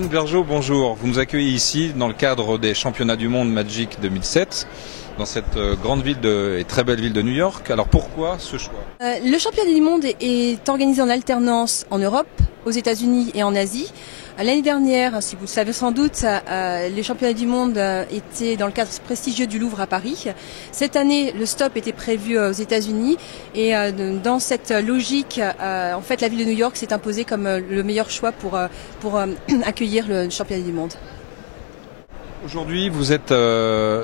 Hélène Bergeau, bonjour. Vous nous accueillez ici dans le cadre des championnats du monde Magic 2007, dans cette grande ville et très belle ville de New York. Alors pourquoi ce choix? Le championnat du monde est organisé en alternance en Europe, aux États-Unis et en Asie. L'année dernière, si vous le savez sans doute, les championnats du monde étaient dans le cadre prestigieux du Louvre à Paris. Cette année, le stop était prévu aux États-Unis et dans cette logique, en fait, la ville de New York s'est imposée comme le meilleur choix pour accueillir le championnat du monde. Aujourd'hui, vous êtes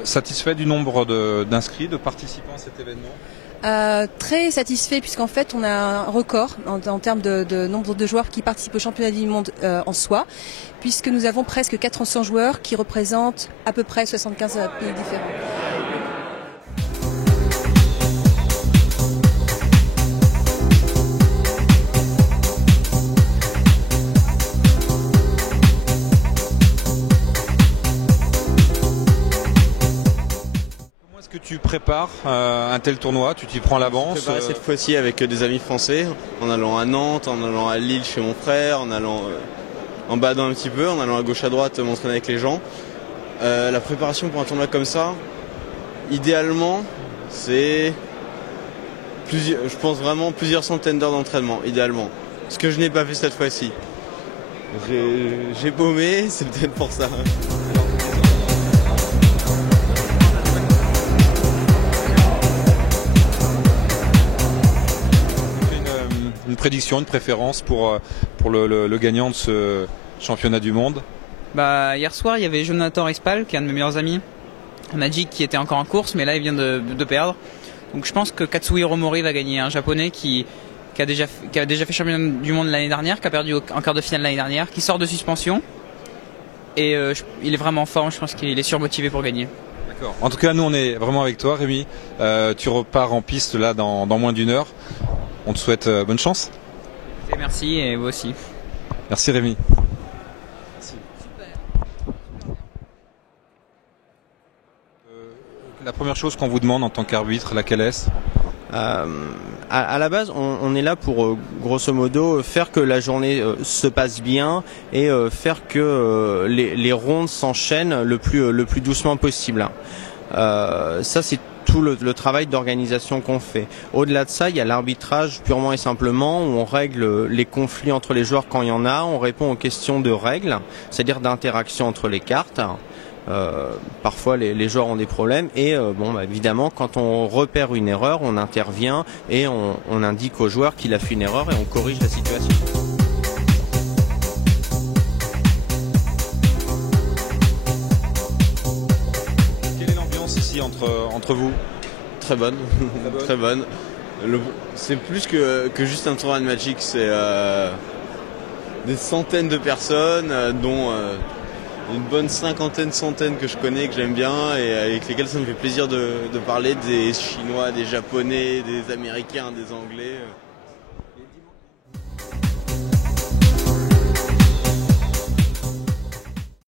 satisfait du nombre d'inscrits, de participants à cet événement? Très satisfait puisqu'en fait on a un record en termes de nombre de joueurs qui participent au championnat du monde en soi, puisque nous avons presque 400 joueurs qui représentent à peu près 75 pays différents. Est-ce que tu prépares un tel tournoi? Tu t'y prends à l'avance? Cette fois-ci avec des amis français, en allant à Nantes, en allant à Lille chez mon frère, en allant en badant un petit peu, en allant à gauche à droite m'entraîner avec les gens. La préparation pour un tournoi comme ça, idéalement, c'est je pense vraiment plusieurs centaines d'heures d'entraînement, idéalement. Ce que je n'ai pas fait cette fois-ci. J'ai paumé, c'est peut-être pour ça. Une prédiction, une préférence pour le gagnant de ce championnat du monde? Hier soir, il y avait Jonathan Rispal, qui est un de mes meilleurs amis, Magic, qui était encore en course, mais là il vient de perdre. Donc je pense que Katsuhiro Mori va gagner, un japonais qui a déjà fait champion du monde l'année dernière, qui a perdu en quart de finale l'année dernière, qui sort de suspension. Et il est vraiment fort, je pense qu'il est surmotivé pour gagner. D'accord. En tout cas, nous on est vraiment avec toi, Rémi. Tu repars en piste là dans moins d'une heure. On te souhaite bonne chance. Et merci, et vous aussi. Merci Rémi. Super. La première chose qu'on vous demande en tant qu'arbitre, laquelle est-ce? À la base, on est là pour, grosso modo, faire que la journée se passe bien et faire que les rondes s'enchaînent le plus doucement possible. Ça, c'est tout le travail d'organisation qu'on fait. Au-delà de ça, il y a l'arbitrage purement et simplement où on règle les conflits entre les joueurs quand il y en a, on répond aux questions de règles, c'est-à-dire d'interaction entre les cartes. Parfois les joueurs ont des problèmes et évidemment quand on repère une erreur, on intervient et on indique au joueur qu'il a fait une erreur et on corrige la situation. Entre vous? Très bonne, très bonne. C'est plus que juste un tournoi de Magic, c'est des centaines de personnes, dont une bonne centaine que je connais, que j'aime bien et avec lesquelles ça me fait plaisir de parler, des Chinois, des Japonais, des Américains, des Anglais.